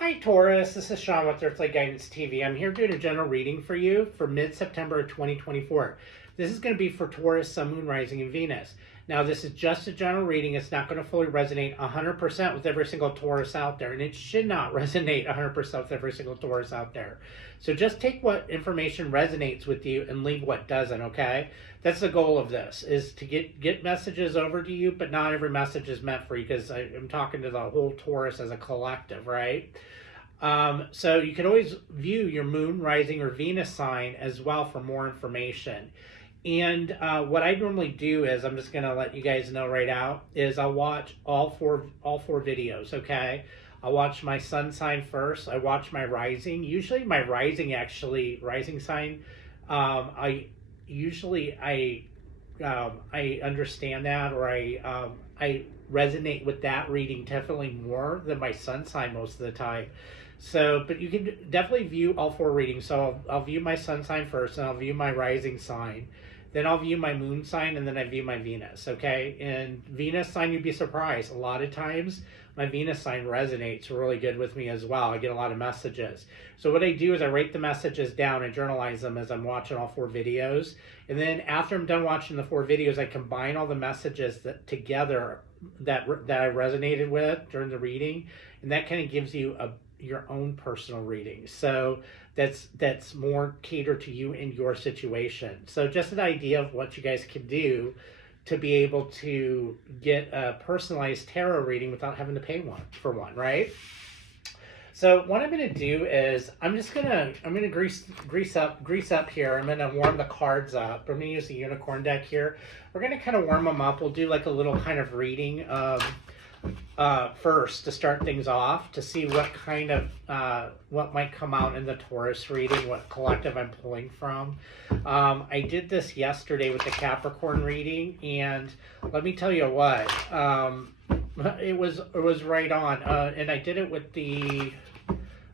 Hi, Taurus. This is Sean with Earthly Guidance TV. I'm here doing a general reading for you for mid-September of 2024. This is going to be for Taurus, Sun, Moon, Rising, and Venus. Now, this is just a general reading. It's not going to fully resonate 100% with every single Taurus out there, and it should not resonate 100% with every single Taurus out there. So just take what information resonates with you and leave what doesn't, okay? That's the goal of this, is to get messages over to you, but not every message is meant for you, because I'm talking to the whole Taurus as a collective, right? So you can always view your moon, rising, or Venus sign as well for more information. And what I normally do is, I'm just going to let you guys know right out, is I'll watch all four videos, okay? I'll watch my sun sign first. I watch my rising. Usually my rising sign, I understand that, or I resonate with that reading definitely more than my sun sign most of the time. So, but you can definitely view all four readings. So I'll view my sun sign first, and I'll view my rising sign. Then I'll view my moon sign, and then I view my Venus, okay? And Venus sign, you'd be surprised. A lot of times, my Venus sign resonates really good with me as well. I get a lot of messages. So what I do is I write the messages down and journalize them as I'm watching all four videos. And then after I'm done watching the four videos, I combine all the messages together that I resonated with during the reading. And that kind of gives you your own personal reading. So that's more catered to you and your situation. So just an idea of what you guys can do to be able to get a personalized tarot reading without having to pay for one, right? So what I'm going to do is I'm going to grease up here. I'm going to warm the cards up. I'm going to use the unicorn deck here. We're going to kind of warm them up. We'll do like a little kind of reading first to start things off, to see what kind of what might come out in the Taurus reading, what collective I'm pulling from. I did this yesterday with the Capricorn reading, and let me tell you what, it was right on. And I did it with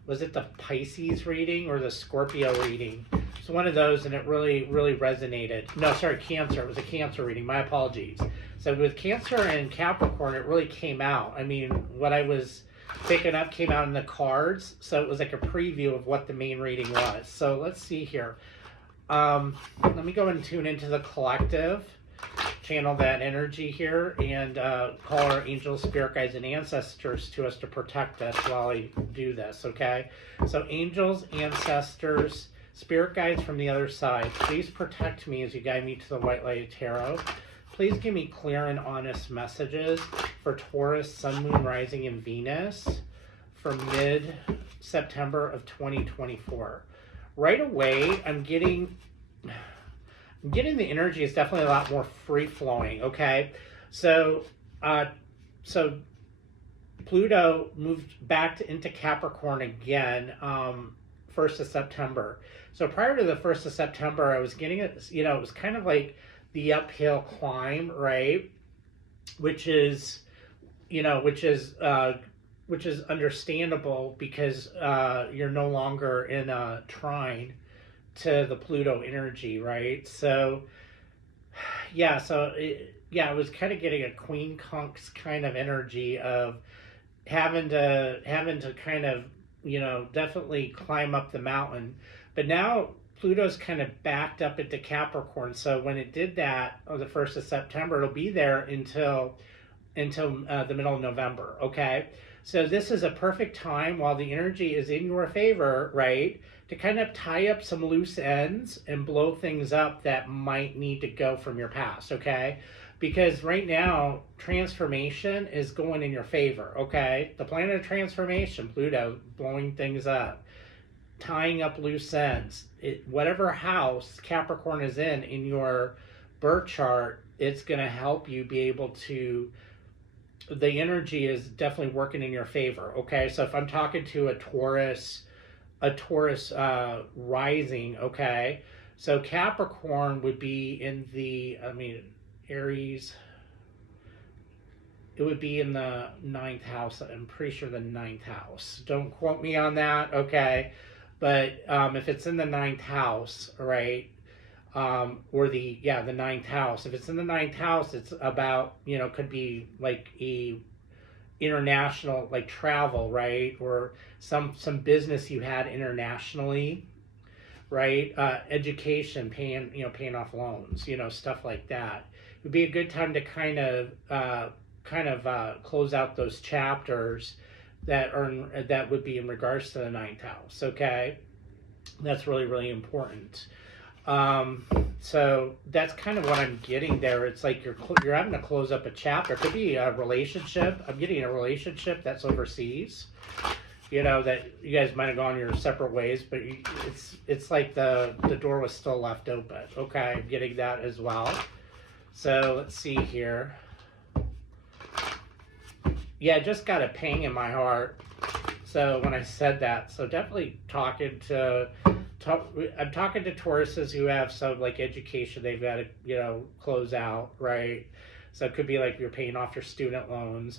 was it the Pisces reading or the Scorpio reading? So one of those, and it really resonated. No, sorry, Cancer. It was a Cancer reading. My apologies. So with Cancer and Capricorn, it really came out. I mean, what I was picking up came out in the cards. So it was like a preview of what the main reading was. So let's see here. Let me go and tune into the collective, channel that energy here, and call our angels, spirit guides, and ancestors to us to protect us while I do this, okay? So angels, ancestors, spirit guides from the other side, please protect me as you guide me to the White Light Tarot. Please give me clear and honest messages for Taurus, Sun, Moon, Rising, and Venus for mid-September of 2024. Right away, I'm getting the energy is definitely a lot more free-flowing, okay? So Pluto moved back into Capricorn again 1st of September. So prior to the 1st of September, I was getting it, it was kind of like the uphill climb, right? Which is understandable, because you're no longer in a trine to the Pluto energy, right? So yeah, I was kind of getting a Queen Conks kind of energy of having to kind of, definitely climb up the mountain. But now Pluto's kind of backed up into Capricorn. So when it did that on the 1st of September, it'll be there until the middle of November, okay? So this is a perfect time, while the energy is in your favor, right, to kind of tie up some loose ends and blow things up that might need to go from your past, okay? Because right now, transformation is going in your favor, okay? The planet of transformation, Pluto, blowing things up, tying up loose ends. Whatever house Capricorn is in your birth chart, it's going to help you be able to, the energy is definitely working in your favor, okay? So if I'm talking to a Taurus rising, okay? So Capricorn would be in Aries, it would be in the 9th house. I'm pretty sure the 9th house. Don't quote me on that, okay? But if it's in the 9th house, right, or the 9th house. If it's in the 9th house, it's about, could be like international, like travel, right? Or some business you had internationally, right? Education, paying off loans, stuff like that. It would be a good time to close out those chapters that would be in regards to the ninth house. Okay, that's really really important. So that's kind of what I'm getting there. It's like you're having to close up a chapter. It could be a relationship. I'm getting a relationship that's overseas. That you guys might have gone your separate ways, but it's like the door was still left open. Okay, I'm getting that as well. So let's see here. Yeah, I just got a pang in my heart. So when I said that, so definitely I'm talking to Tauruses who have some like education they've got to close out, right? So it could be like you're paying off your student loans.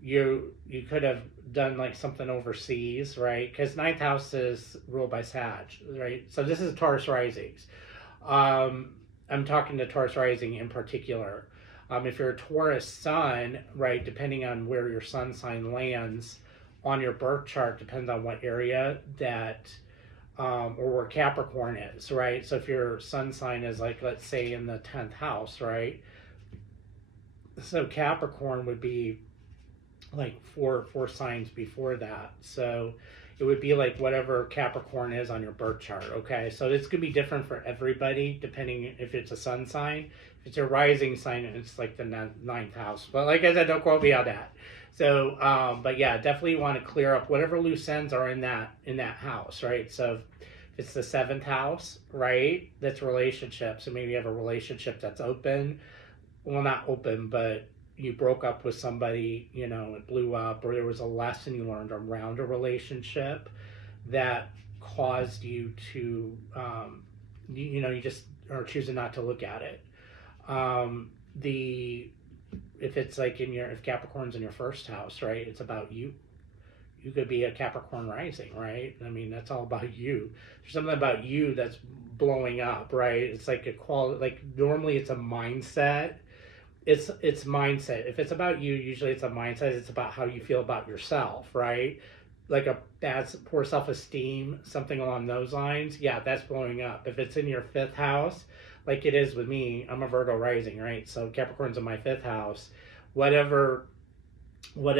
You could have done like something overseas, right? Because ninth house is ruled by Sag, right? So this is Taurus risings. I'm talking to Taurus rising in particular. If you're a Taurus sun, right, depending on where your sun sign lands on your birth chart, depends on what area that, or where Capricorn is, right? So if your sun sign is like, let's say in the 10th house, right? So Capricorn would be like four signs before that. So it would be like whatever Capricorn is on your birth chart. Okay, so it's gonna be different for everybody depending if it's a sun sign. If it's a rising sign, it's like the ninth house. But like I said, don't quote me on that. So, but yeah, definitely want to clear up whatever loose ends are in that house, right? So if it's the 7th house, right? That's relationships. So maybe you have a relationship that's open. Well, not open, but you broke up with somebody, it blew up, or there was a lesson you learned around a relationship that caused you to, you just are choosing not to look at it. If it's like if Capricorn's in your 1st house, right, it's about you. You could be a Capricorn rising, right? I mean, that's all about you. There's something about you that's blowing up, right? It's like a quality, like normally it's a mindset. It's mindset. If it's about you, usually it's a mindset. It's about how you feel about yourself, right? Like a poor self-esteem, something along those lines. Yeah, that's blowing up. If it's in your 5th house, like it is with me, I'm a Virgo rising, right? So Capricorn's in my 5th house. Whatever. What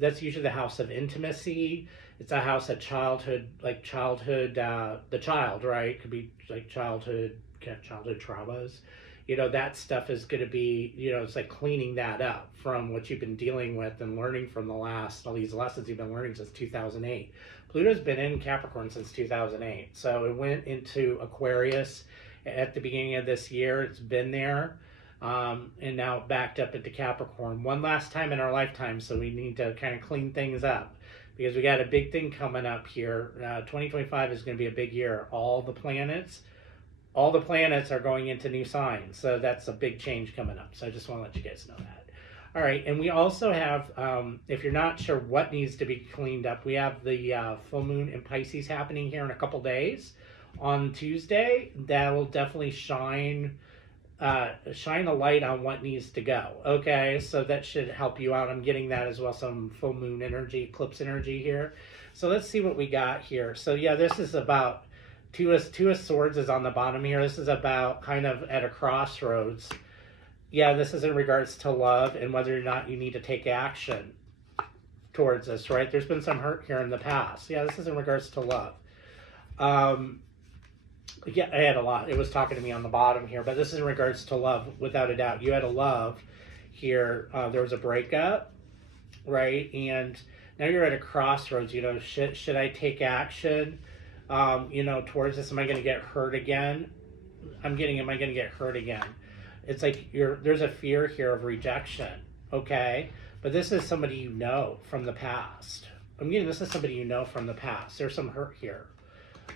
that's usually the house of intimacy. It's a house of childhood, the child, right? Could be like childhood traumas. That stuff is going to be, it's like cleaning that up from what you've been dealing with and learning from all these lessons you've been learning since 2008. Pluto's been in Capricorn since 2008. So it went into Aquarius at the beginning of this year. It's been there. And now backed up into Capricorn one last time in our lifetime. So we need to kind of clean things up because we got a big thing coming up here. 2025 is going to be a big year. All the planets are going into new signs. So that's a big change coming up. So I just want to let you guys know that. All right. And we also have, if you're not sure what needs to be cleaned up, we have the full moon in Pisces happening here in a couple days on Tuesday. That will definitely shine a light on what needs to go. Okay. So that should help you out. I'm getting that as well. Some full moon energy, eclipse energy here. So let's see what we got here. So yeah, this is about Two of Swords is on the bottom here. This is about kind of at a crossroads. Yeah, this is in regards to love and whether or not you need to take action towards this, right? There's been some hurt here in the past. Yeah, this is in regards to love. Yeah, I had a lot. It was talking to me on the bottom here, but this is in regards to love, without a doubt. You had a love here. There was a breakup, right? And now you're at a crossroads. Should I take action? Towards this, am I going to get hurt again? Am I going to get hurt again? It's like there's a fear here of rejection, okay? But this is somebody you know from the past. This is somebody you know from the past. There's some hurt here.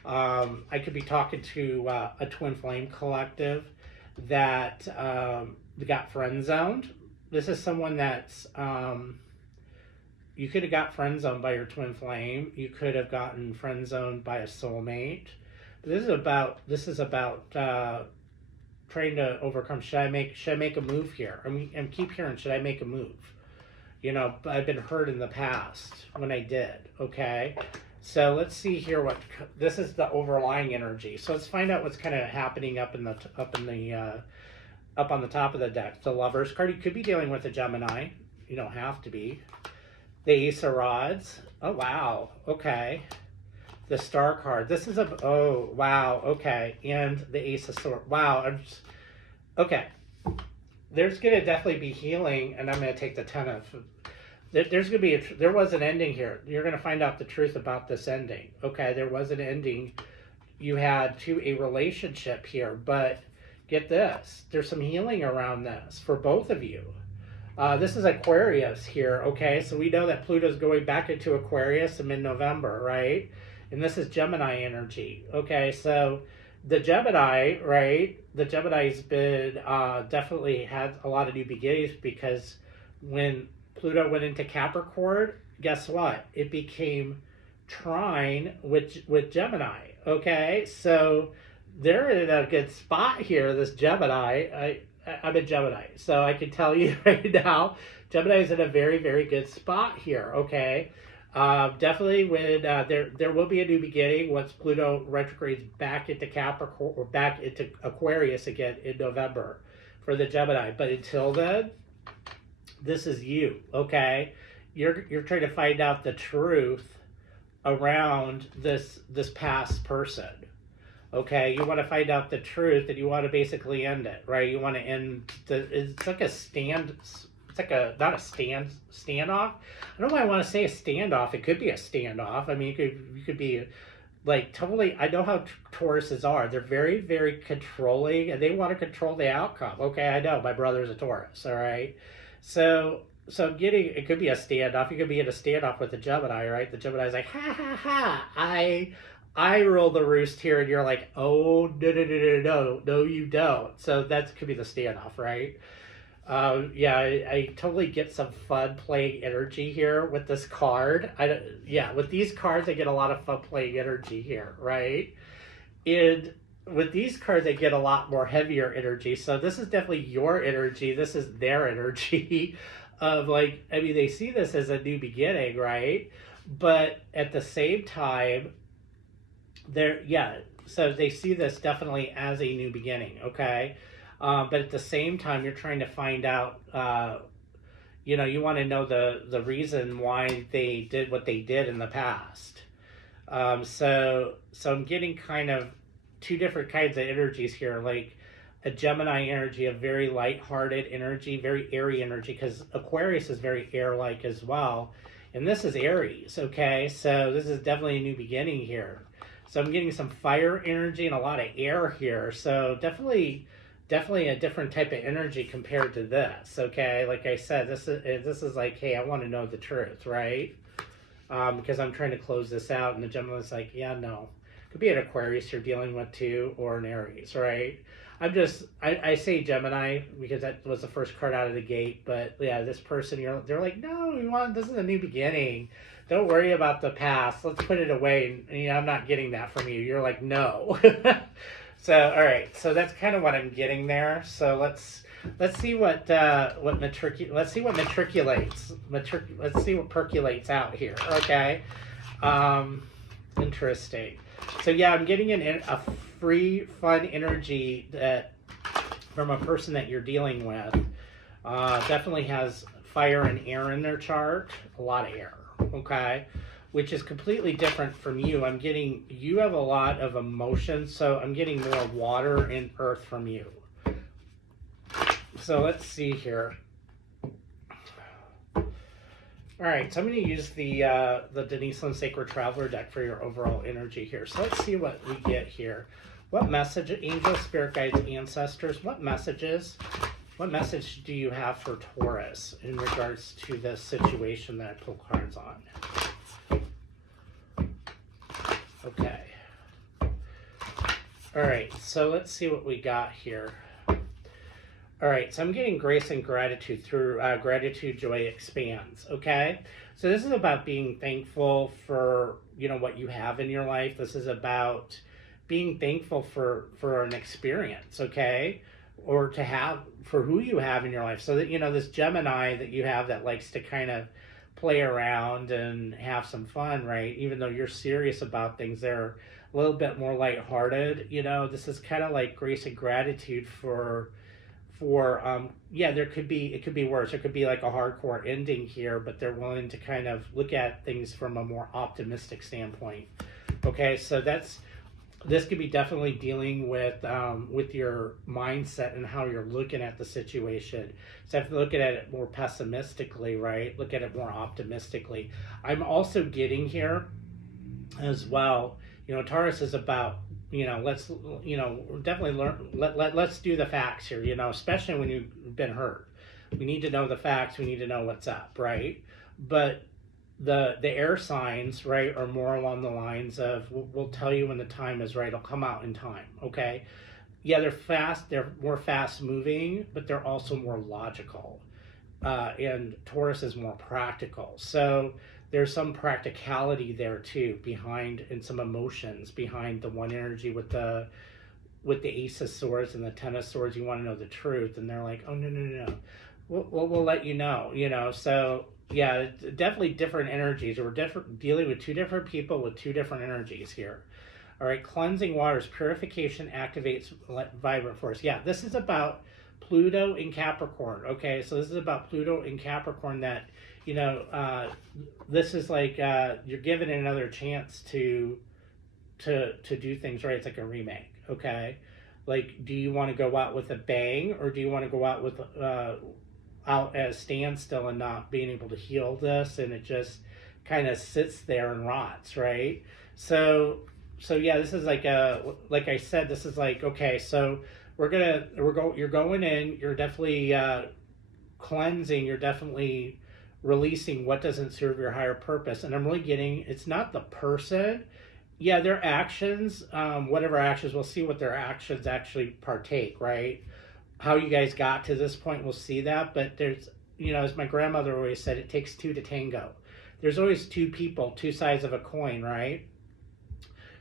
I could be talking to a twin flame collective that got friend zoned. This is someone that's you could have got friend zoned by your twin flame. You could have gotten friend zoned by a soulmate. But this is about trying to overcome. Should I make a move here? I keep hearing, should I make a move? You know, I've been hurt in the past when I did. Okay. So let's see here what this is the overlying energy. So let's find out what's kind of happening up on the top of the deck. The Lovers card. You could be dealing with a Gemini. You don't have to be. The Ace of Rods. Oh wow. Okay. The Star card. This is a oh wow. Okay. And the Ace of Swords. Wow. Okay. There's gonna definitely be healing, and I'm gonna take the Ten of. There's gonna be there was an ending here. You're gonna find out the truth about this ending. Okay. There was an ending. You had to a relationship here, but get this. There's some healing around this for both of you. This is Aquarius here, okay? So we know that Pluto's going back into Aquarius in mid-November, right? And this is Gemini energy, okay? So the Gemini, right? The Gemini's been definitely had a lot of new beginnings because when Pluto went into Capricorn, guess what? It became trine with Gemini, okay? So they're in a good spot here, this Gemini. I'm a Gemini, so I can tell you right now, Gemini is in a very, very good spot here, okay? Definitely when there will be a new beginning once Pluto retrogrades back into Capricorn or back into Aquarius again in November for the Gemini. But until then, this is you, okay? You're trying to find out the truth around this past person. Okay, you want to find out the truth and you want to basically end it, right? You want to end it's like a stand, it's like a, not a standoff. I don't know why I want to say a standoff. It could be a standoff. I mean, you could be like totally, I know how Tauruses are. They're very, very controlling and they want to control the outcome. Okay, I know, my brother's a Taurus, all right? So it could be a standoff. You could be in a standoff with the Gemini, right? The Gemini's like, ha ha ha, I rule the roost here, and you're like, oh, no, you don't. So that could be the standoff, right? Yeah, I totally get some fun playing energy here with this card. With these cards, I get a lot of fun playing energy here, right? And with these cards, I get a lot more heavier energy. So this is definitely your energy. This is their energy of like, I mean, they see this as a new beginning, right? But at the same time, so they see this definitely as a new beginning, okay? But at the same time, you're trying to find out, you want to know the reason why they did what they did in the past. So I'm getting kind of two different kinds of energies here, like a Gemini energy, a very light-hearted energy, very airy energy, because Aquarius is very air-like as well. And this is Aries, okay? So this is definitely a new beginning here. So I'm getting some fire energy and a lot of air here. So definitely a different type of energy compared to this, okay? Like I said, this is like, hey, I want to know the truth, right? Because I'm trying to close this out. And the Gemini's like, yeah, no. Could be an Aquarius you're dealing with too, or an Aries, right? I say Gemini because that was the first card out of the gate. But yeah, this person, they're like, no, this is a new beginning. Don't worry about the past. Let's put it away. And I'm not getting that from you. You're like, no. So, all right. So that's kind of what I'm getting there. So let's see what matriculates. Let's see what percolates out here. Okay. Interesting. So yeah, I'm getting a free, fun energy that from a person that you're dealing with. Definitely has fire and air in their chart. A lot of air. Okay, which is completely different from you. I'm getting, you have a lot of emotion, so I'm getting more water and earth from you. So let's see here. All right, so I'm going to use the Denise Lynn Sacred Traveler deck for your overall energy here. So let's see what we get here. What message, angels, spirit guides, ancestors, what message do you have for Taurus in regards to this situation that I pull cards on? Okay. All right, so let's see what we got here. All right, so I'm getting grace and gratitude through gratitude, joy expands, okay? So this is about being thankful for, what you have in your life. This is about being thankful for an experience, okay? or to have for who you have in your life. So that, you know, this Gemini that you have that likes to kind of play around and have some fun, right? Even though you're serious about things, they're a little bit more lighthearted. You know, this is kind of like grace and gratitude for yeah, there could be, it could be worse. There could be like a hardcore ending here, but they're willing to kind of look at things from a more optimistic standpoint. Okay, so this could be definitely dealing with your mindset and how you're looking at the situation. So if you're looking at it more pessimistically, right? Look at it more optimistically. I'm also getting here as well. You know, Taurus is about, you know, let's, you know, definitely learn, let's do the facts here, you know, especially when you've been hurt. We need to know the facts. We need to know what's up, right? But the air signs, right, are more along the lines of we'll tell you when the time is right. It'll come out in time, okay? Yeah, they're fast. They're more fast moving, but they're also more logical. And Taurus is more practical. So there's some practicality there too behind, and some emotions behind the one energy with the Ace of Swords and the Ten of Swords. You want to know the truth, and they're like, oh no, we'll let you know, you know. So yeah, definitely different energies. We're dealing with two different people with two different energies here. All right, cleansing waters, purification activates vibrant force. Yeah, this is about Pluto in Capricorn. Okay, so this is about Pluto in Capricorn. That, you know, this is like you're given another chance to do things right. It's like a remake. Okay, like, do you want to go out with a bang, or do you want to go out with out at a standstill and not being able to heal this, and it just kind of sits there and rots, right? So yeah, this is like like I said, this is like, okay, so you're going in, you're definitely cleansing, you're definitely releasing what doesn't serve your higher purpose. And I'm really getting, it's not the person. Yeah, their actions, whatever actions, we'll see what their actions actually partake, right? How you guys got to this point, we'll see that. But there's, you know, as my grandmother always said, it takes two to tango. There's always two people, two sides of a coin, right?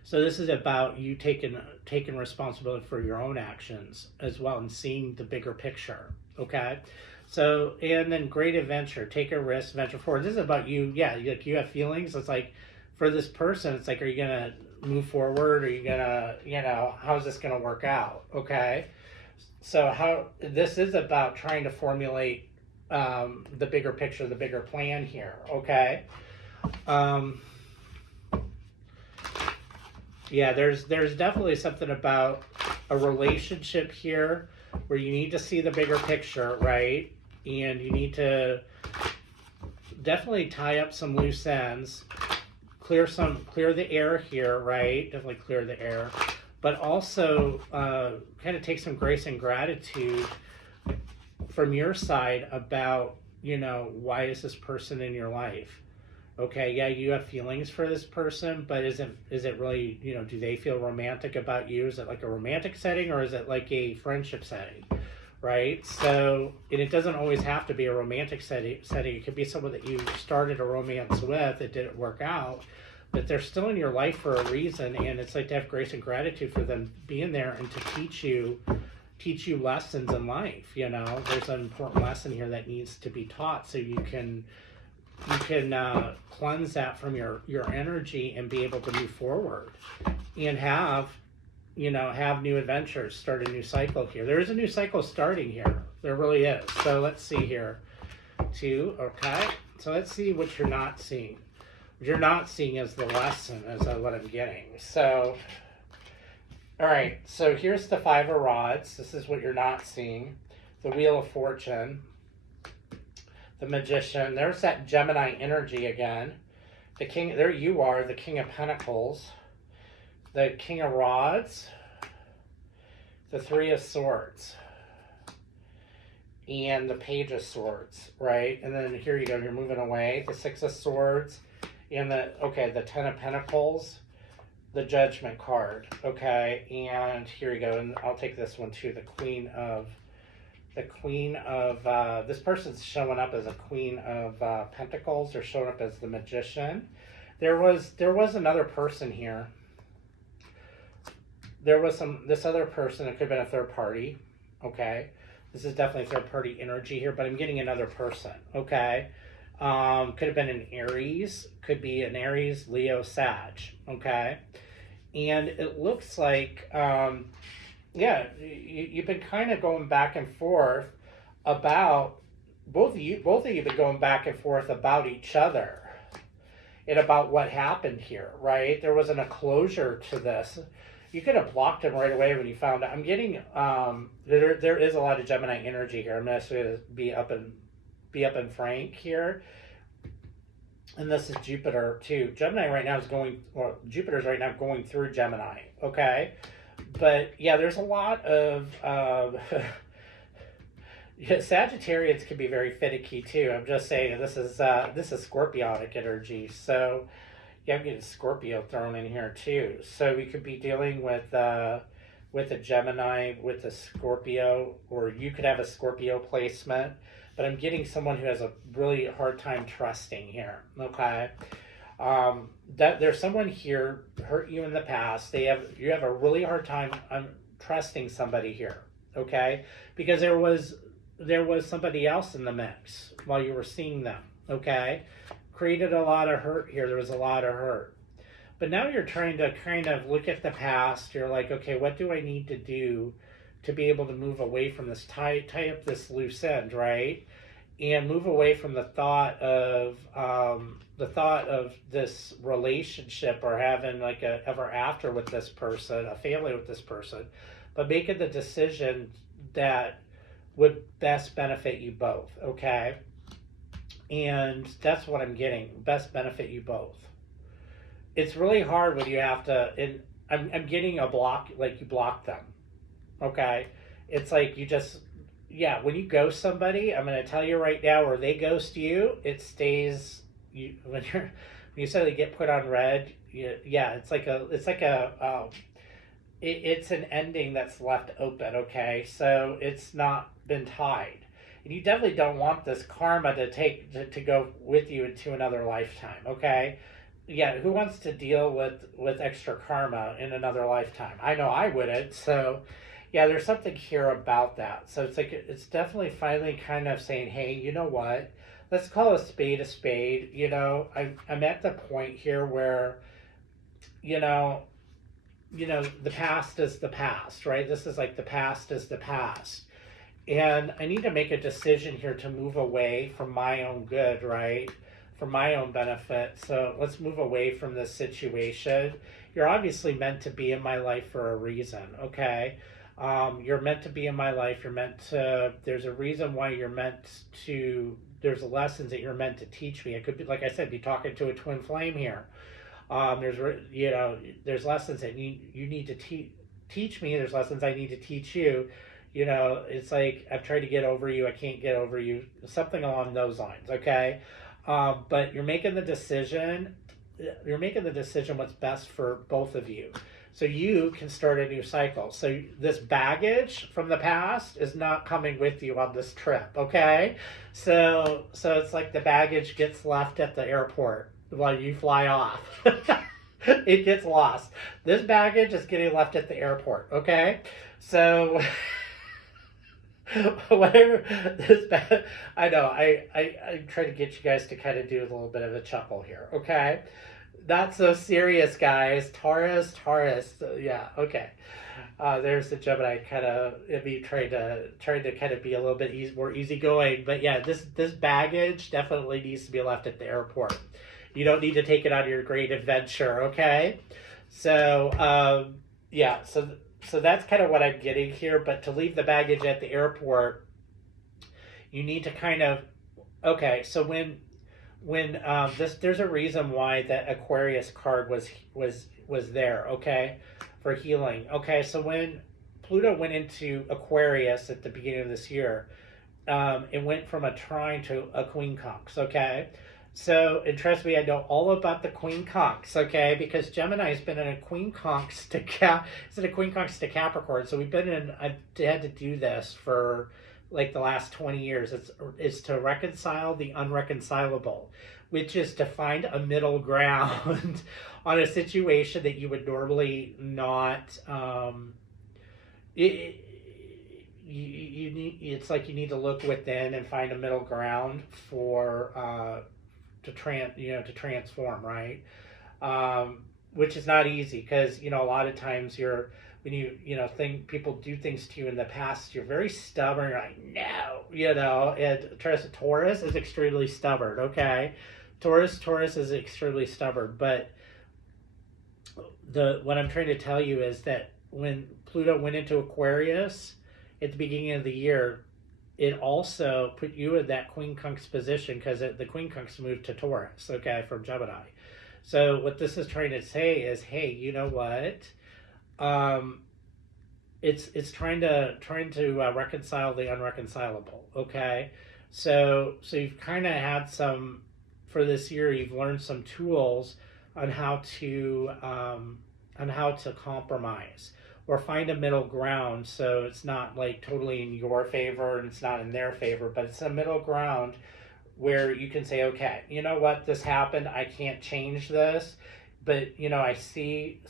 So this is about you taking responsibility for your own actions as well, and seeing the bigger picture. Okay, so, and then great adventure, take a risk, venture forward. This is about you. Yeah, like, you have feelings. It's like, for this person, it's like, are you gonna move forward? Are you gonna, you know, how's this gonna work out? Okay, so how this is about trying to formulate the bigger picture, the bigger plan here. Okay. Yeah, there's definitely something about a relationship here where you need to see the bigger picture, right? And you need to definitely tie up some loose ends, clear the air here, right? Definitely clear the air, but also kind of take some grace and gratitude from your side about, you know, why is this person in your life? Okay, yeah, you have feelings for this person, but is it really, you know, do they feel romantic about you? Is it like a romantic setting, or is it like a friendship setting, right? So, and it doesn't always have to be a romantic setting. It could be someone that you started a romance with, it didn't work out, but they're still in your life for a reason, and it's like to have grace and gratitude for them being there and to teach you lessons in life. You know, there's an important lesson here that needs to be taught, so you can cleanse that from your energy and be able to move forward and have new adventures, start a new cycle here. There is a new cycle starting here. There really is. So let's see here. Okay. So let's see what you're not seeing. What you're not seeing is the lesson, is what I'm getting. So, all right. So here's the Five of Rods. This is what you're not seeing. The Wheel of Fortune. The Magician. There's that Gemini energy again. The King, there you are, the King of Pentacles. The King of Rods. The Three of Swords. And the Page of Swords, right? And then here you go, you're moving away. The Six of Swords. And the Ten of Pentacles. The Judgment card, okay? And here you go, and I'll take this one too, the Queen of this person's showing up as a Queen of Pentacles. They're showing up as the Magician. There was another person here. There was this other person. It could have been a third party. okay? This is definitely third party energy here, but I'm getting another person, okay? Could have been an Aries, could be an Aries, Leo, Sag, okay? And it looks like, yeah, you've been kind of going back and forth about, both of you have been going back and forth about each other and about what happened here, right? There wasn't a closure to this. You could have blocked him right away when you found out. I'm getting there is a lot of Gemini energy here. I'm going to be up in Frank here, and this is Jupiter too. Gemini right now is going, or Jupiter's right now going through Gemini. Okay, but yeah, there's a lot of yeah, Sagittarians can be very finicky too. I'm just saying this is Scorpionic energy, so. Yeah, I'm getting Scorpio thrown in here too. So we could be dealing with a Gemini, with a Scorpio, or you could have a Scorpio placement. But I'm getting someone who has a really hard time trusting here. Okay, that there's someone here hurt you in the past. You have a really hard time trusting somebody here. Okay, because there was somebody else in the mix while you were seeing them. Okay. Created a lot of hurt here. There was a lot of hurt. But now you're trying to kind of look at the past. You're like, okay, what do I need to do to be able to move away from this, tie up this loose end, right? And move away from the thought of this relationship or having like a ever after with this person, a family with this person, but making the decision that would best benefit you both, okay? And that's what I'm getting. Best benefit you both. It's really hard when you have to, and I'm getting a block, like you block them. Okay? It's like you just, yeah, when you ghost somebody, I'm going to tell you right now, or they ghost you, it stays, when you suddenly get put on red, yeah, it's an ending that's left open, okay? So it's not been tied. And you definitely don't want this karma to go with you into another lifetime, okay? Yeah, who wants to deal with extra karma in another lifetime? I know I wouldn't. So, yeah, there's something here about that. So it's definitely finally kind of saying, hey, you know what? Let's call a spade a spade. You know, I'm at the point here where, you know, the past is the past, right? This is like the past is the past. And I need to make a decision here to move away from my own good, right? For my own benefit. So let's move away from this situation. You're obviously meant to be in my life for a reason, okay? You're meant to be in my life. There's a reason why you're meant to, there's lessons that you're meant to teach me. It could be, like I said, be talking to a twin flame here. There's lessons that you need to teach me. There's lessons I need to teach you. You know, it's like I've tried to get over you, I can't get over you, something along those lines, okay? But you're making the decision what's best for both of you. So you can start a new cycle. So this baggage from the past is not coming with you on this trip, okay? So it's like the baggage gets left at the airport while you fly off. It gets lost. This baggage is getting left at the airport, okay? So whatever this bad, I know I try to get you guys to kind of do a little bit of a chuckle here, okay? Not so serious, guys. Taurus, yeah, okay. There's the Gemini kind of me trying to kind of be a little bit more easygoing, but yeah, this baggage definitely needs to be left at the airport. You don't need to take it on your great adventure, okay? So yeah, so that's kind of what I'm getting here. But to leave the baggage at the airport, you need to kind of, okay. So when there's a reason why that Aquarius card was there, okay, for healing. Okay, so when Pluto went into Aquarius at the beginning of this year, it went from a trine to a queen conch, okay? So, and trust me, I know all about the queen conchs, okay? Because Gemini has been in a queen conch to Capricorn. So I've had to do this for like the last 20 years. It's to reconcile the unreconcilable, which is to find a middle ground on a situation that you would normally not, you need, it's like you need to look within and find a middle ground for to transform, right? Which is not easy because a lot of times when think people do things to you in the past, you're very stubborn. You're like, no, and Taurus is extremely stubborn. Okay, Taurus is extremely stubborn, but what I'm trying to tell you is that when Pluto went into Aquarius at the beginning of the year, it also put you in that Queen Conch's position because the Queen Conch's moved to Taurus, okay, from Gemini. So what this is trying to say is, hey, you know what? It's trying to reconcile the unreconcilable, okay? So you've kind of had some for this year. You've learned some tools on how to compromise or find a middle ground, so it's not like totally in your favor and it's not in their favor, but it's a middle ground where you can say, okay, you know what, this happened, I can't change this, but I see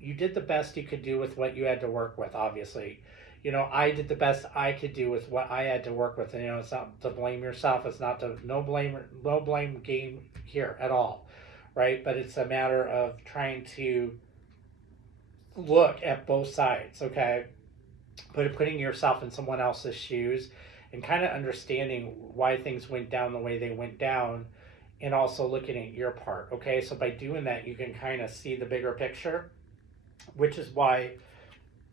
you did the best you could do with what you had to work with. Obviously, I did the best I could do with what I had to work with, and it's not to blame yourself, it's not to no blame game here at all, right? But it's a matter of trying to look at both sides, okay? Putting yourself in someone else's shoes and kind of understanding why things went down the way they went down, and also looking at your part, okay? So by doing that, you can kind of see the bigger picture, which is why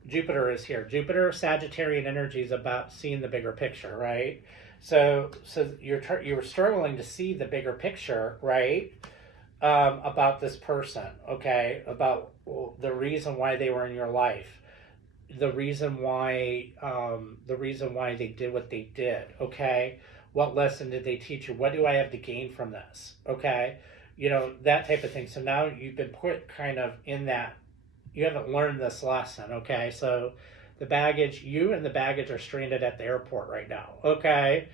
Jupiter is here. Jupiter, Sagittarian energy is about seeing the bigger picture, right? So you're struggling to see the bigger picture, right? About this person, okay? About the reason why they were in your life, the reason why they did what they did, okay? What lesson did they teach you? What do I have to gain from this, okay? That type of thing. So now you've been put kind of in that, you haven't learned this lesson, okay? So you and the baggage are stranded at the airport right now, okay?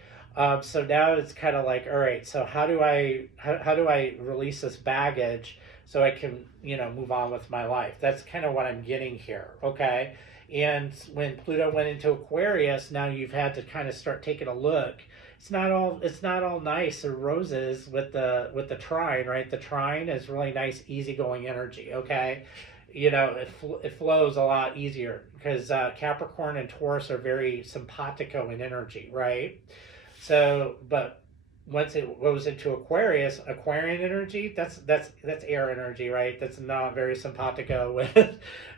So now it's kind of like, all right, so how do I release this baggage so I can, move on with my life? That's kind of what I'm getting here, okay? And when Pluto went into Aquarius, now you've had to kind of start taking a look. It's not all nice or roses with the trine, right? The trine is really nice, easygoing energy, okay? It flows a lot easier because Capricorn and Taurus are very simpatico in energy, right? So, but once it goes into Aquarius, Aquarian energy, that's air energy, right? That's not very simpatico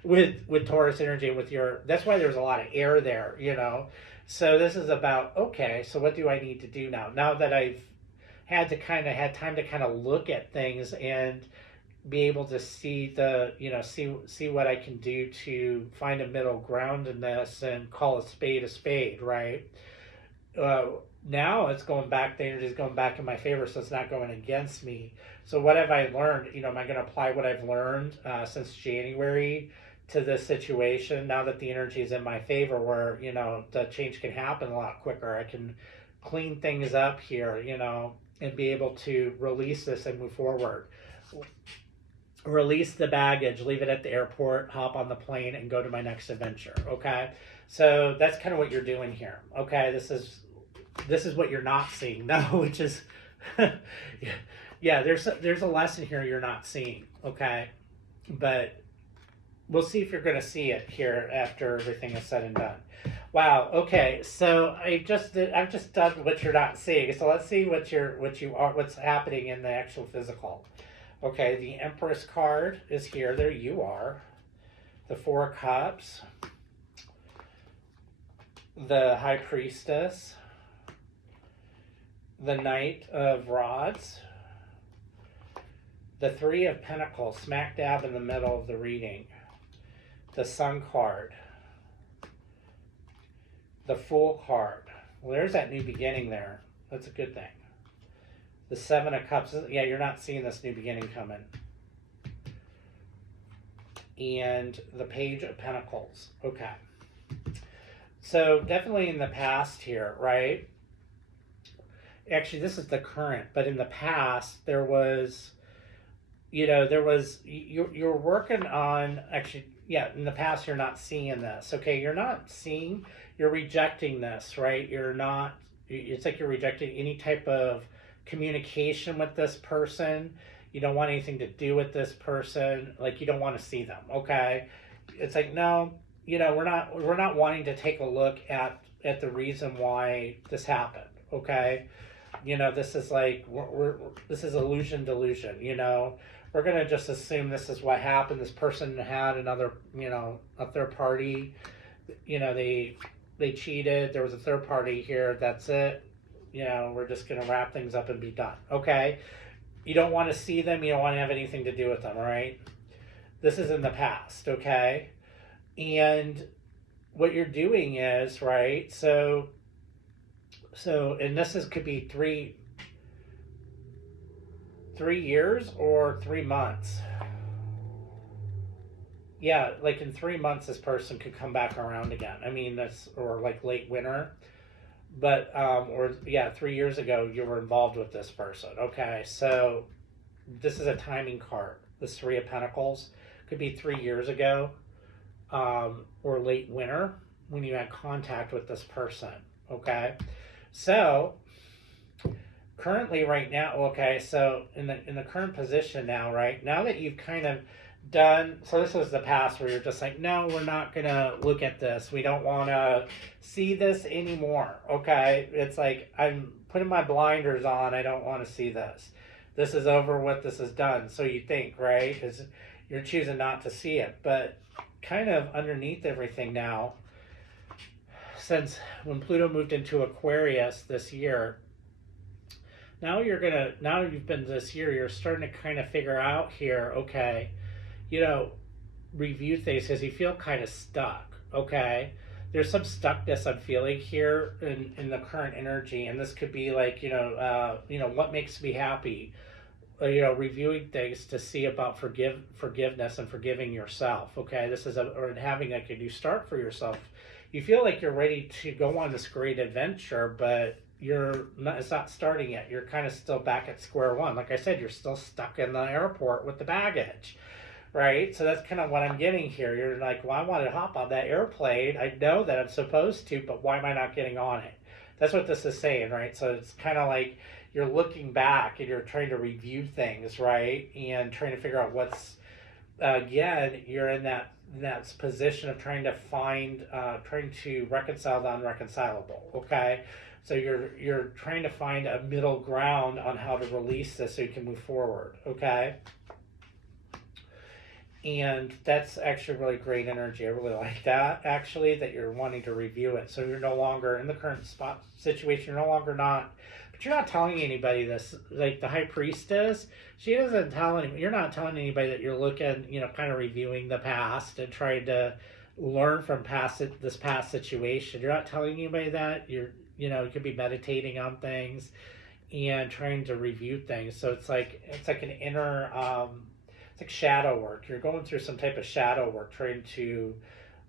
with Taurus energy and with that's why there's a lot of air there, So this is about, okay, so what do I need to do now? Now that I've had time to kind of look at things and be able to see see what I can do to find a middle ground in this and call a spade, right? Now it's going back, the energy is going back in my favor, so it's not going against me. So what have I learned? Am I going to apply what I've learned since January to this situation now that the energy is in my favor, where the change can happen a lot quicker? I can clean things up here, and be able to release this and move forward. Release the baggage, leave it at the airport, hop on the plane, and go to my next adventure, okay? So that's kind of what you're doing here, okay? This is what you're not seeing now, which is, yeah, there's a lesson here you're not seeing, okay? But we'll see if you're going to see it here after everything is said and done. Wow, okay, so I've just done what you're not seeing. So let's see what's happening in the actual physical. Okay, the Empress card is here. There you are. The Four of Cups. The High Priestess. The Knight of Rods. The Three of Pentacles, smack dab in the middle of the reading. The Sun card. The Fool card. Well, there's that new beginning there. That's a good thing. The Seven of Cups. Yeah, you're not seeing this new beginning coming. And the Page of Pentacles. Okay. So definitely in the past here, right? Actually, this is the current, but in the past there was, you're working on, actually, yeah, in the past you're not seeing this. Okay, you're rejecting this, right? You're not. It's like you're rejecting any type of communication with this person. You don't want anything to do with this person. Like you don't want to see them. Okay, it's like no, we're not wanting to take a look at the reason why this happened. Okay, this is like this is illusion delusion. We're gonna just assume this is what happened. This person had another, a third party. They cheated. There was a third party here. That's it. We're just gonna wrap things up and be done. Okay. You don't want to see them. You don't want to have anything to do with them. All right. This is in the past. Okay. And what you're doing is right. And could be 3 years or 3 months. Yeah, like in 3 months, this person could come back around again. I mean, or like late winter. But, 3 years ago, you were involved with this person. Okay, so this is a timing card. This Three of Pentacles could be 3 years ago, or late winter when you had contact with this person. Okay, so currently right now, okay, so in the current position now, right now that you've kind of done, so this was the past where you're just like, no, we're not gonna look at this, we don't want to see this anymore. Okay, it's like I'm putting my blinders on, I don't want to see this is over with, this is done. So you think, right, because you're choosing not to see it. But kind of underneath everything now, since when Pluto moved into Aquarius this year, now you've been this year, you're starting to kind of figure out here, okay, review things because you feel kind of stuck. Okay, there's some stuckness I'm feeling here in the current energy, and this could be like, what makes me happy, reviewing things to see about forgiveness and forgiving yourself. Okay, this is or having like a new start for yourself. You feel like you're ready to go on this great adventure, but it's not starting yet. You're kind of still back at square one. Like I said, you're still stuck in the airport with the baggage, right? So that's kind of what I'm getting here. You're like, well, I want to hop on that airplane. I know that I'm supposed to, but why am I not getting on it? That's what this is saying, right? So it's kind of like you're looking back and you're trying to review things, right? And trying to figure out what's, again, you're in that position of trying to reconcile the unreconcilable. Okay, so you're trying to find a middle ground on how to release this so you can move forward. Okay, and that's actually really great energy. I really like that, actually, that you're wanting to review it. So you're no longer in the current situation. You're no longer not. But you're not telling anybody this. Like the High Priestess, she doesn't tell anyone. You're not telling anybody that you're looking, kind of reviewing the past and trying to learn from this past situation. You're not telling anybody that. You could be meditating on things and trying to review things. So it's like an inner, it's like shadow work. You're going through some type of shadow work, trying to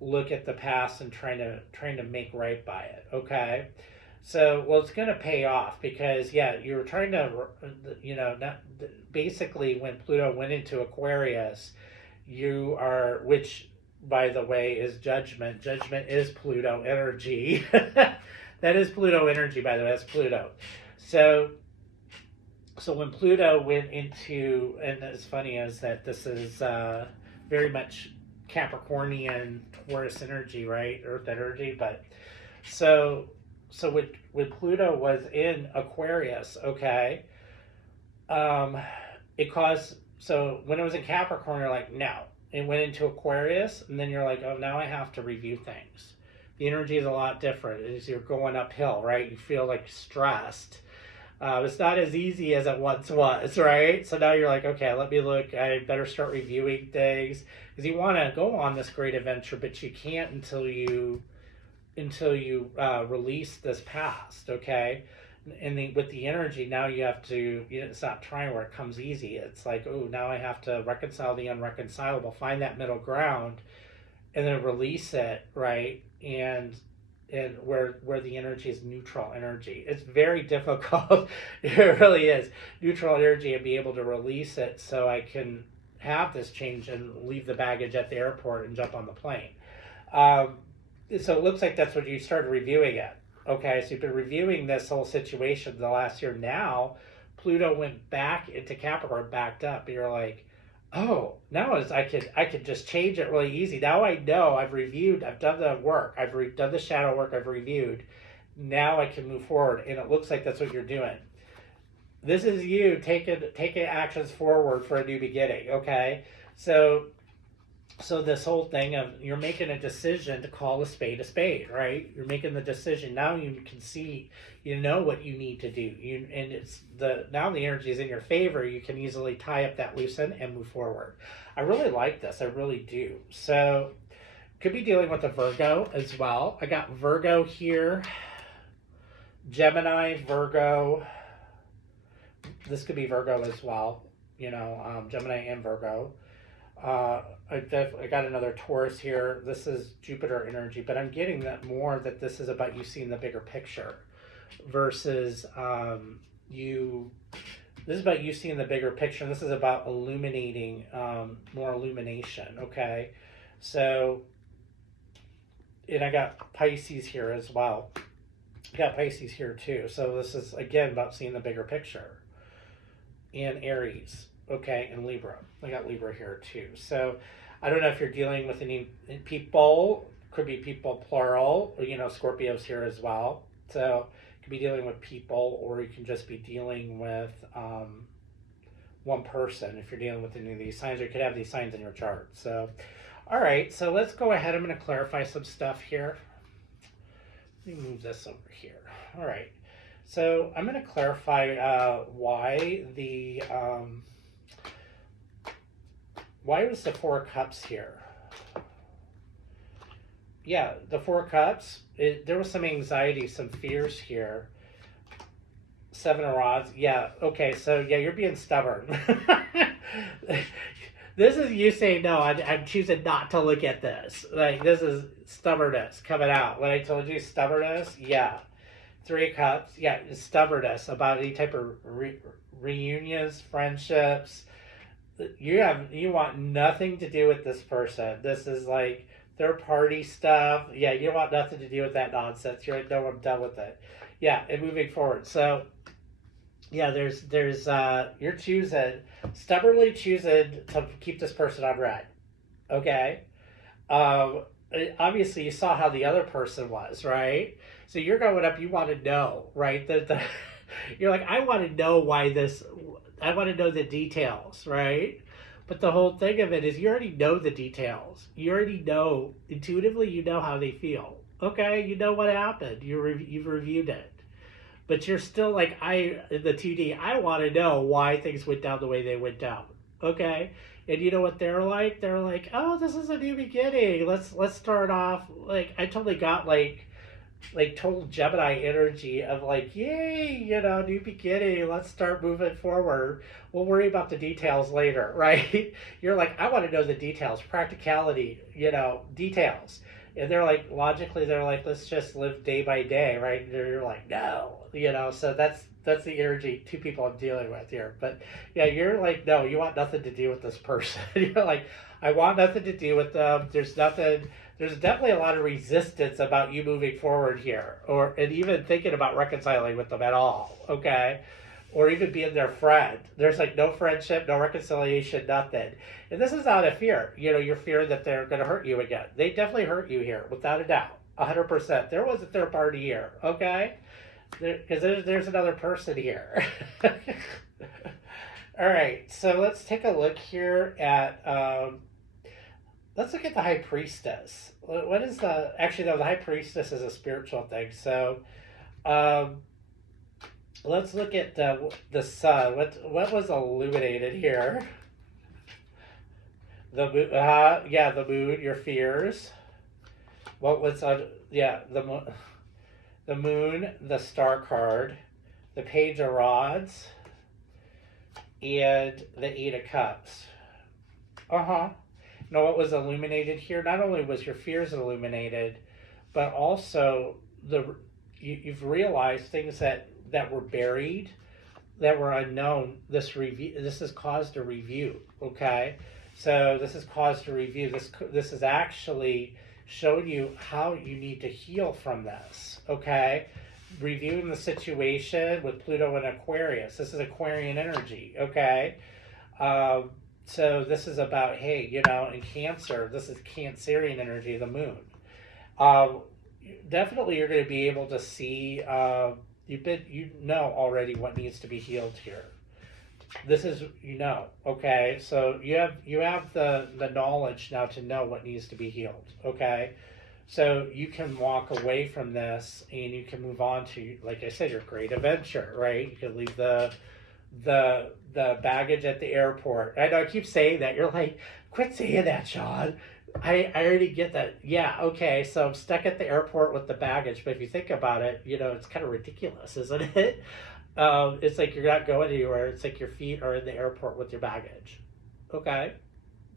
look at the past and trying to make right by it. Okay. So, well, it's going to pay off because, yeah, you were trying to, basically when Pluto went into Aquarius, which, by the way, is Judgment. Judgment is Pluto energy. That is Pluto energy, by the way. That's Pluto. So when Pluto went into, and it's funny is that this is very much Capricornian Taurus energy, right? Earth energy, but so when Pluto was in Aquarius, okay, it caused, so when it was in Capricorn, you're like, no. It went into Aquarius, and then you're like, oh, now I have to review things. The energy is a lot different as you're going uphill, right? You feel like stressed. It's not as easy as it once was, right? So now you're like, okay, let me look. I better start reviewing things because you want to go on this great adventure, but you can't until you release this past, okay? And with the energy, now you have to, it's not trying where it comes easy. It's like, oh, now I have to reconcile the unreconcilable, find that middle ground, and then release it, right? And where the energy is neutral energy. It's very difficult. It really is. Neutral energy, and be able to release it so I can have this change and leave the baggage at the airport and jump on the plane. Um, so it looks like that's what you started reviewing it. Okay, so you've been reviewing this whole situation the last year. Now Pluto went back into Capricorn, backed up, and you're like, oh, now I could just change it really easy. Now I know I've reviewed, I've done the work, done the shadow work, I've reviewed. Now I can move forward, and it looks like that's what you're doing. This is you taking actions forward for a new beginning. Okay, so this whole thing of you're making a decision to call a spade, right? You're making the decision. Now you can see, you know what you need to do. Now the energy is in your favor. You can easily tie up that loose end and move forward. I really like this. I really do. So could be dealing with a Virgo as well. I got Virgo here, Gemini, Virgo. This could be Virgo as well. Gemini and Virgo. I got another Taurus here. This is Jupiter energy, but I'm getting that this is about you seeing the bigger picture versus this is about you seeing the bigger picture. This is about illuminating, more illumination. Okay, so, and I got Pisces here as well. I got Pisces here too. So this is again about seeing the bigger picture. And Aries. Okay, and Libra. I got Libra here too. So I don't know if you're dealing with any people, could be people plural, or, Scorpios here as well. So you could be dealing with people, or you can just be dealing with one person if you're dealing with any of these signs, or you could have these signs in your chart. So, all right, so let's go ahead. I'm going to clarify some stuff here. Let me move this over here. All right. So I'm going to clarify why was the Four of Cups here? Yeah, the Four of Cups, there was some anxiety, some fears here. Seven of Rods, yeah, okay, so yeah, you're being stubborn. This is you saying, no, I'm choosing not to look at this. Like, this is stubbornness coming out. When I told you stubbornness, yeah. Three of Cups, yeah, stubbornness about any type of reunions, friendships. You want nothing to do with this person. This is like third party stuff. Yeah, you don't want nothing to do with that nonsense. You're like, no, I'm done with it. Yeah, and moving forward. So yeah, there's you're stubbornly choosing to keep this person on red. Okay. Obviously you saw how the other person was, right? So you're going up, you want to know, right? You're like, I want to know I want to know the details, right? But the whole thing of it is you already know the details. You already know, intuitively, you know how they feel. Okay, you know what happened. You've reviewed it. But you're still like, in the 2D, I want to know why things went down the way they went down. Okay? And you know what they're like? They're like, oh, this is a new beginning. Let's start off, like, I totally got like total Gemini energy of like, yay, new beginning. Let's start moving forward. We'll worry about the details later, right? You're like, I want to know the details, practicality, details. And they're like, logically, they're like, let's just live day by day, right? And you're like, no, so that's the energy two people I'm dealing with here. But yeah, you're like, no, you want nothing to do with this person. You're like, I want nothing to do with them. There's definitely a lot of resistance about you moving forward here, and even thinking about reconciling with them at all, okay? Or even being their friend. There's like no friendship, no reconciliation, nothing. And this is out of fear. You're fearing that they're going to hurt you again. They definitely hurt you here, without a doubt, 100%. There was a third party here, okay? Because there's another person here. All right, so let's take a look here at... let's look at the High Priestess. What is the High Priestess is a spiritual thing. So, let's look at the Sun. What was illuminated here? The moon. The moon. Your fears. What was the moon, the Star card, the Page of Rods, and the Eight of Cups. What was illuminated here? Not only was your fears illuminated, but also you've realized things that were buried, that were unknown, this has caused a review. Okay, so this has caused a review. This has actually shown you how you need to heal from this. Okay, reviewing the situation with Pluto and Aquarius. This is Aquarian energy. Okay, so this is about, hey, in Cancer, this is Cancerian energy, the moon. Um, Definitely, you're going to be able to see. You know already what needs to be healed here. This is, okay. So you have the knowledge now to know what needs to be healed. Okay, so you can walk away from this and you can move on to, like I said, your great adventure. Right? You can leave the baggage at the airport. I know I keep saying that. You're like, quit saying that, Sean. I already get that. Yeah, okay, so I'm stuck at the airport with the baggage, but if you think about it, it's kind of ridiculous, isn't it? It's like you're not going anywhere. It's like your feet are in the airport with your baggage. Okay.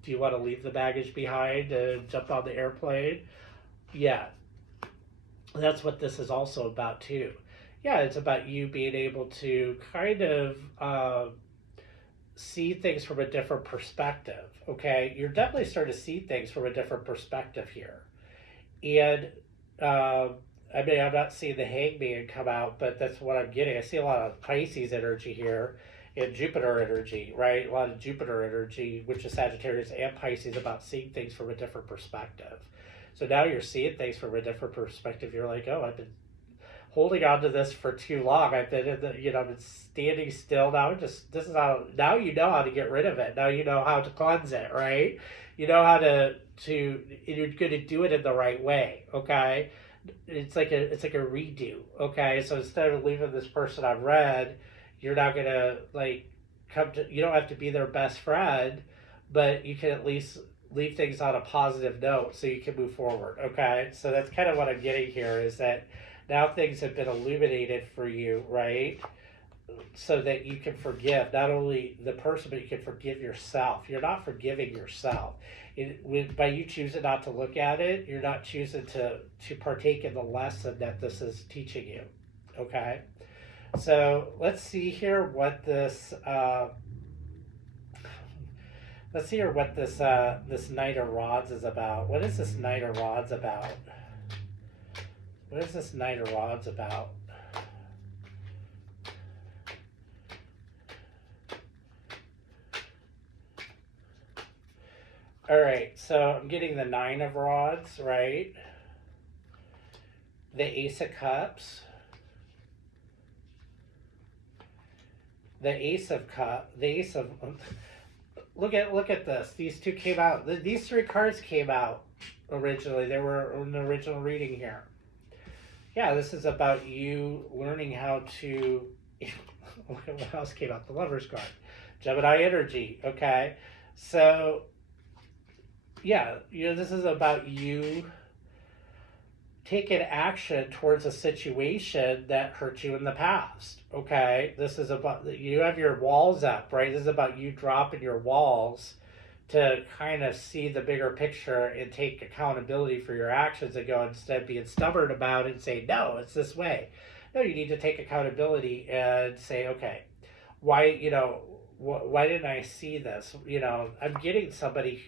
Do you want to leave the baggage behind and jump on the airplane? Yeah. That's what this is also about, too. Yeah, it's about you being able to kind of see things from a different perspective. Okay, you're definitely starting to see things from a different perspective here. And I mean, I'm not seeing the Hangman come out, but that's what I'm getting. I see a lot of Pisces energy here and Jupiter energy, right? A lot of Jupiter energy, which is Sagittarius and Pisces, about seeing things from a different perspective. So now you're seeing things from a different perspective. You're like, oh, I've been holding on to this for too long. I've been I've been standing still. This is how, now you know how to get rid of it. Now you know how to cleanse it, right? You know how to you're going to do it in the right way. Okay, it's like a redo. Okay, so instead of leaving this person on red, you're not gonna you don't have to be their best friend, but you can at least leave things on a positive note so you can move forward. Okay, so that's kind of what I'm getting here, is that now things have been illuminated for you, right? So that you can forgive not only the person, but you can forgive yourself. You're not forgiving yourself. By you choosing not to look at it, you're not choosing to partake in the lesson that this is teaching you. Okay? So let's see here what this this Knight of Rods is about. What is this Knight of Rods about? What is this Knight of Rods about? All right, so I'm getting the Nine of Rods, right? The Ace of Cups. The Ace of Cups. The Ace of... Look at this. These two came out. These three cards came out originally. They were in the original reading here. Yeah, this is about you learning how to... What else came out? The Lover's card. Gemini energy, okay? So, yeah, this is about you taking action towards a situation that hurt you in the past, okay? This is about... You have your walls up, right? This is about you dropping your walls to kind of see the bigger picture and take accountability for your actions and go, instead of being stubborn about it and say, no, it's this way. No, you need to take accountability and say, okay, why didn't I see this? I'm getting somebody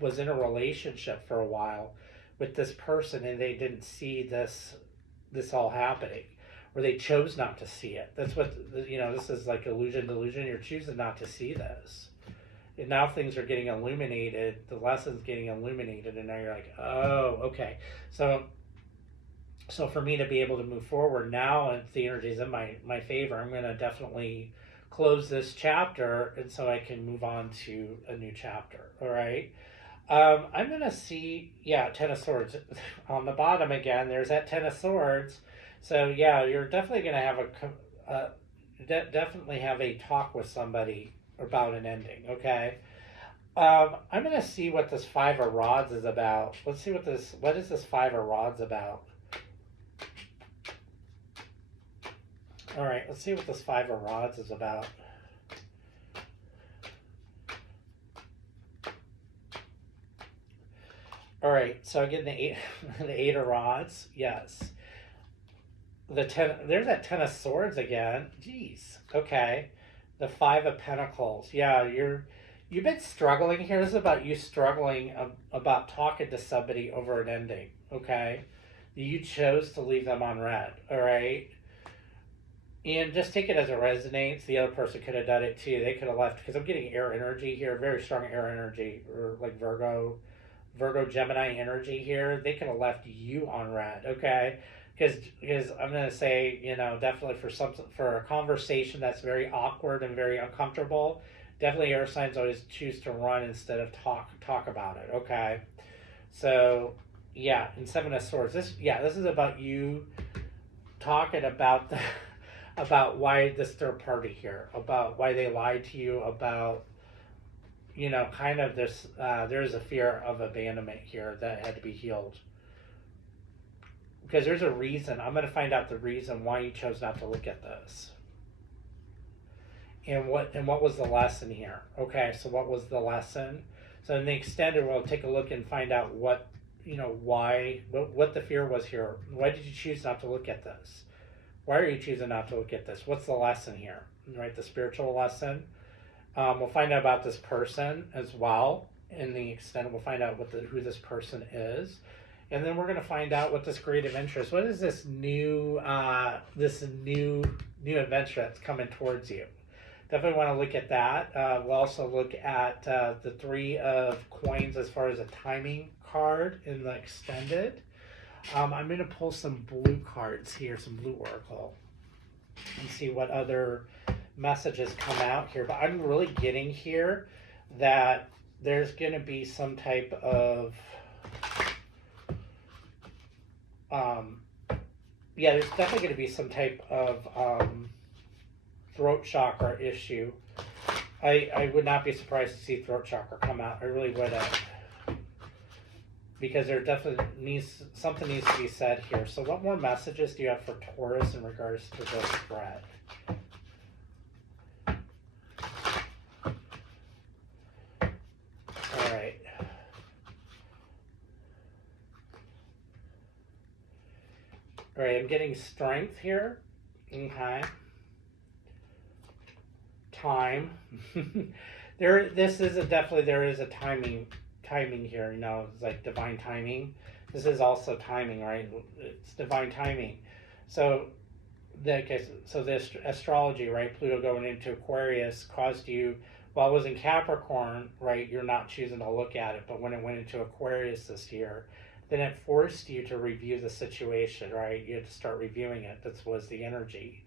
was in a relationship for a while with this person and they didn't see this all happening, or they chose not to see it. That's what, this is like illusion, delusion. You're choosing not to see this. And now things are getting illuminated, the lesson's getting illuminated, and now you're like, oh, okay. So for me to be able to move forward now, and the energy's in my favor, I'm going to definitely close this chapter, and so I can move on to a new chapter, all right? I'm going to see, Ten of Swords. On the bottom again, there's that Ten of Swords. So, yeah, you're definitely going to have definitely have a talk with somebody about an ending, okay? I'm going to see what this Five of Rods is about. Let's see what is this Five of Rods about? All right, let's see what this Five of Rods is about. All right, so again, the eight of Rods, yes. there's that 10 of swords again. Jeez. Okay. The 5 of pentacles. Yeah, you've been struggling here. This is about you struggling about talking to somebody over an ending. Okay. You chose to leave them on red. All right. And just take it as it resonates. The other person could have done it too. They could have left, because I'm getting air energy here, very strong air energy, or like Virgo Gemini energy here. They could have left you on red, okay? Because I'm gonna say, definitely for a conversation that's very awkward and very uncomfortable, definitely air signs always choose to run instead of talk about it, okay? So yeah, and 7 of Swords. This is about you talking about about why this third party here, about why they lied to you, about kind of this. There's a fear of abandonment here that had to be healed, because there's a reason. I'm going to find out the reason why you chose not to look at this, and what was the lesson here. Okay, so what was the lesson? So in the extended, we'll take a look and find out what why what the fear was here. Why did you choose not to look at this? Why are you choosing not to look at this? What's the lesson here? Right, the spiritual lesson. We'll find out about this person as well. In the extent, we'll find out who this person is, and then we're going to find out what this creative interest. What is this new adventure that's coming towards you? Definitely want to look at that. We'll also look at the 3 of coins as far as a timing card in the extended. I'm going to pull some blue cards here, some blue oracle, and see what other messages come out here. But I'm really getting here that there's going to be some type of there's definitely going to be some type of throat chakra issue. I would not be surprised to see throat chakra come out. I really wouldn't, because there definitely something needs to be said here. So what more messages do you have for Taurus in regards to this spread? All right. All right, I'm getting strength here. Okay. Time. There is a timing here, it's like divine timing. This is also timing, right? It's divine timing. So the astrology, right? Pluto going into Aquarius caused you, while it was in Capricorn, right? You're not choosing to look at it, but when it went into Aquarius this year, then it forced you to review the situation, right? You had to start reviewing it. That was the energy.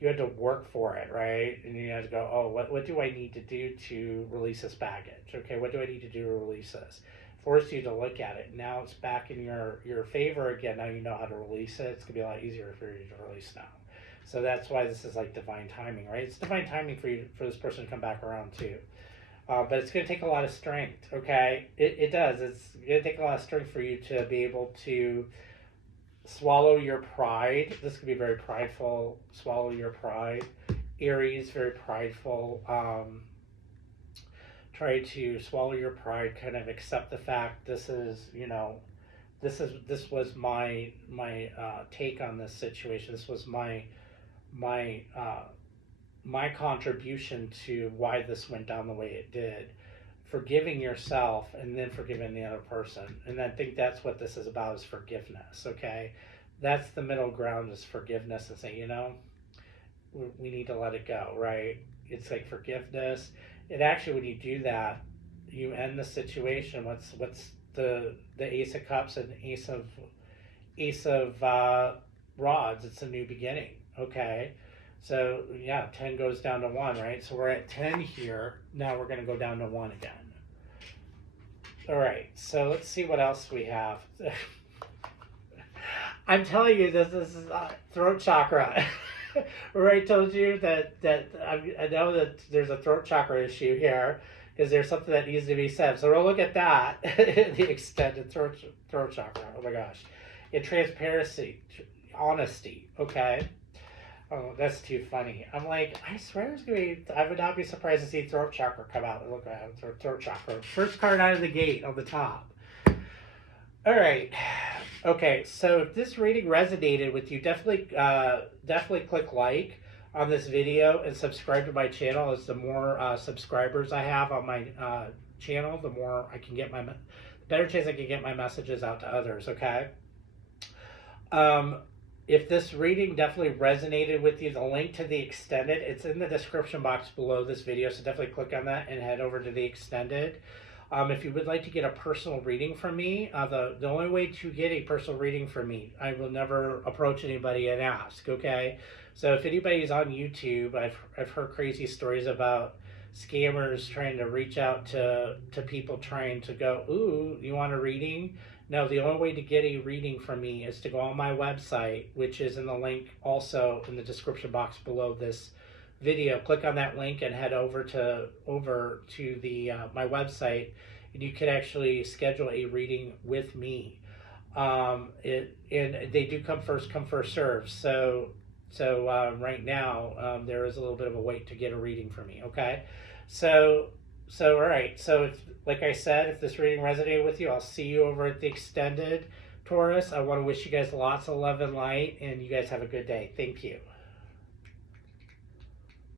You had to work for it, right? And you had to go, oh, what do I need to do to release this baggage? Okay, what do I need to do to release this? Force you to look at it. Now it's back in your favor again. Now you know how to release it. It's going to be a lot easier for you to release now. So that's why this is like divine timing, right? It's divine timing for this person to come back around too. But it's going to take a lot of strength, okay? It does. It's going to take a lot of strength for you to be able to swallow your pride. This could be very prideful. Swallow your pride. Aries, very prideful. Try to swallow your pride. Kind of accept the fact this was my take on this situation. This was my contribution to why this went down the way it did. Forgiving yourself and then forgiving the other person. And I think that's what this is about, is forgiveness, okay? That's the middle ground, is forgiveness, and say, we need to let it go, right? It's like forgiveness. It actually, when you do that, you end the situation. What's the Ace of Cups and Ace of Rods? It's a new beginning, okay? So yeah, 10 goes down to 1, right? So we're at 10 here. Now we're going to go down to 1 again. All right, so let's see what else we have. I'm telling you, this is throat chakra. Where I told you that I know that there's a throat chakra issue here, because there's something that needs to be said. So we'll look at that, the extended throat chakra. Oh my gosh. In transparency, honesty, okay? Oh, that's too funny. I'm like, I swear it's going to be, I would not be surprised to see throat chakra come out. Look at throat chakra. First card out of the gate on the top. All right. Okay, so if this reading resonated with you, definitely click like on this video and subscribe to my channel. As the more subscribers I have on my channel, the more I can get the better chance I can get my messages out to others. Okay. Um, if this reading definitely resonated with you, the link to the extended, it's in the description box below this video, so definitely click on that and head over to the extended. If you would like to get a personal reading from me, the only way to get a personal reading from me, I will never approach anybody and ask, okay? So if anybody's on YouTube, I've heard crazy stories about scammers trying to reach out to people trying to go, ooh, you want a reading? No, the only way to get a reading from me is to go on my website, which is in the link also in the description box below this video. Click on that link and head over to the my website, and you can actually schedule a reading with me. And they do come first serve. So right now there is a little bit of a wait to get a reading from me. Okay, so all right. So like I said, if this reading resonated with you, I'll see you over at the extended, Taurus. I want to wish you guys lots of love and light, and you guys have a good day. Thank you.